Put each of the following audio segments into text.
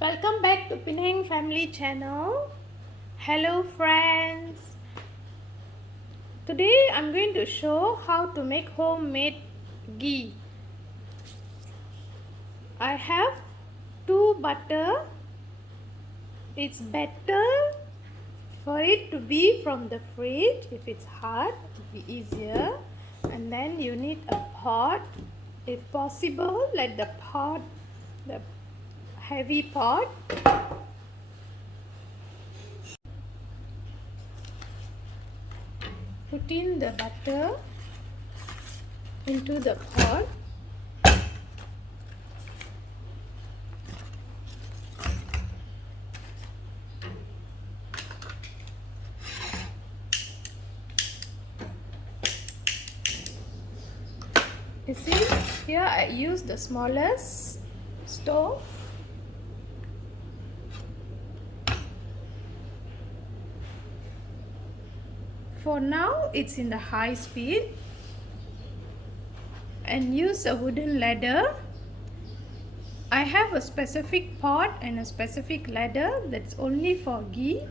Welcome back to Penang Family Channel. Hello friends. Today I'm going to show how to make homemade ghee. I have 2 butter. It's better for it to be from the fridge. If it's hard, it will be easier. And then you need a pot. If possible, let the heavy pot. Put in the butter into the pot. You see, here I use the smallest stove. For now, it's in the high speed, and use a wooden ladder. I have a specific pot and a specific ladder that's only for ghee.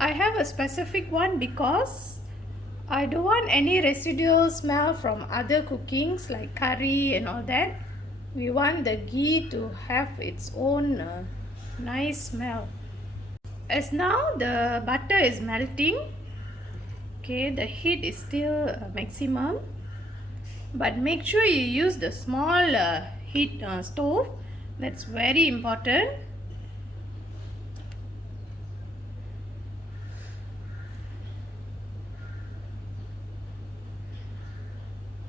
I have a specific one because I don't want any residual smell from other cookings like curry and all that. We want the ghee to have its own nice smell. As now the butter is melting, okay, the heat is still maximum, but make sure you use the small heat stove. That's very important.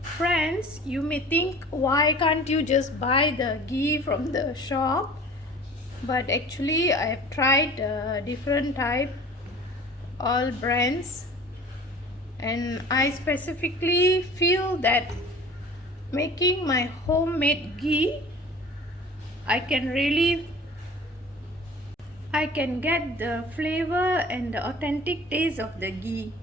Friends, you may think, why can't you just buy the ghee from the shop? But actually I have tried different type, all brands, and I specifically feel that making my homemade ghee, I can get the flavor and the authentic taste of the ghee,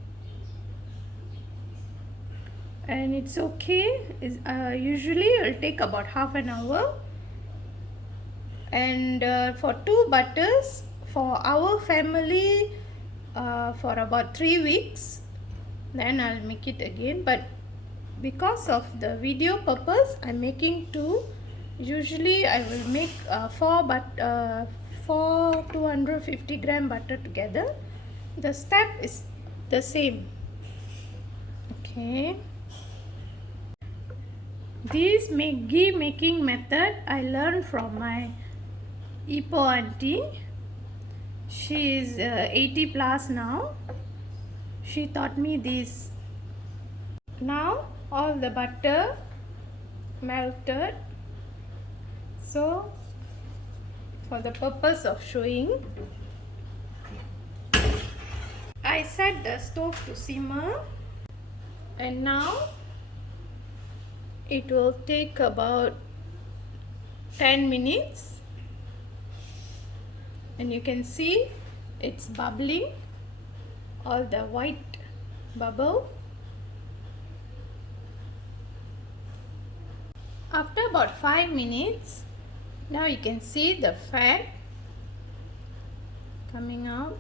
and it's okay. Usually it will take about half an hour. And for 2 butters for our family, for about 3 weeks, then I'll make it again. But because of the video purpose, I'm making 2. Usually I will make 4 250 gram butter together. The step is the same. Okay, this ghee making method I learned from my Ipo auntie. She is 80 plus now. She taught me this. Now all the butter melted, so for the purpose of showing, I set the stove to simmer, and now it will take about 10 minutes. And you can see it's bubbling, all the white bubble. After about 5 minutes, now you can see the fat coming out.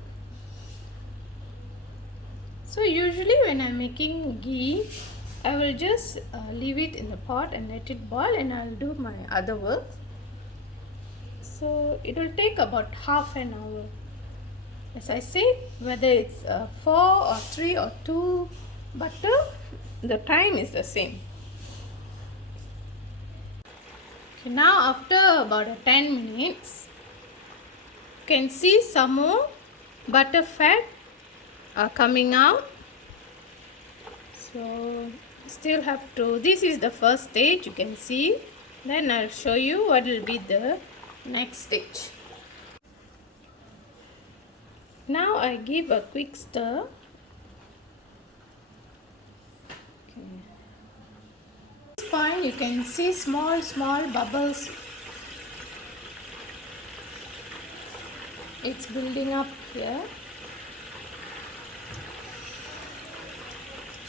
So usually when I'm making ghee, I will just leave it in the pot and let it boil, and I'll do my other work. So it will take about half an hour. As I said, whether it's 4 or 3 or 2 butter, the time is the same. Okay, now after about 10 minutes, you can see some more butter fat are coming out. So still have to, this is the first stage, you can see. Then I'll show you what will be the next stage. Now I give a quick stir. Okay. At this point you can see small bubbles. It's building up here.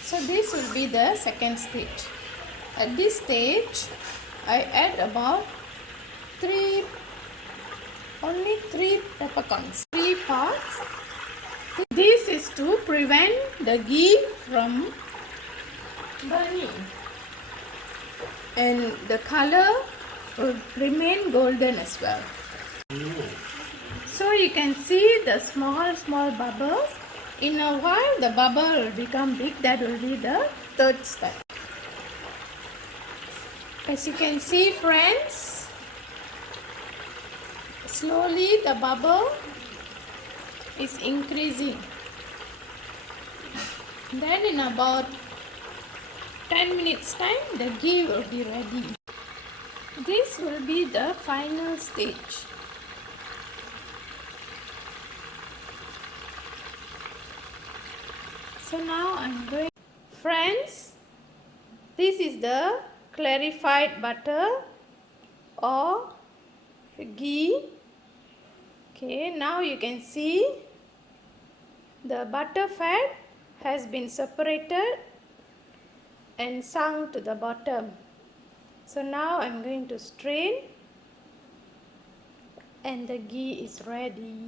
So this will be the second stage. At this stage I add about 3 only 3 peppercorns, 3 parts. This is to prevent the ghee from burning, and the color will remain golden as well. So you can see the small bubbles. In a while the bubble will become big. That will be the third step. As you can see, friends, slowly the bubble is increasing. Then in about 10 minutes time the ghee will be ready. This will be the final stage. So now I'm going, friends, this is the clarified butter or ghee. Okay, now you can see the butter fat has been separated and sunk to the bottom. So now I'm going to strain and the ghee is ready.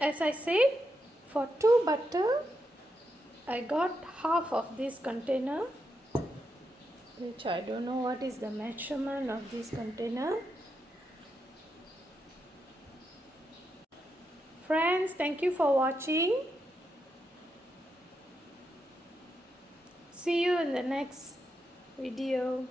As I said, for 2 butter, I got half of this container, which I don't know what is the measurement of this container. Friends, thank you for watching. See you in the next video.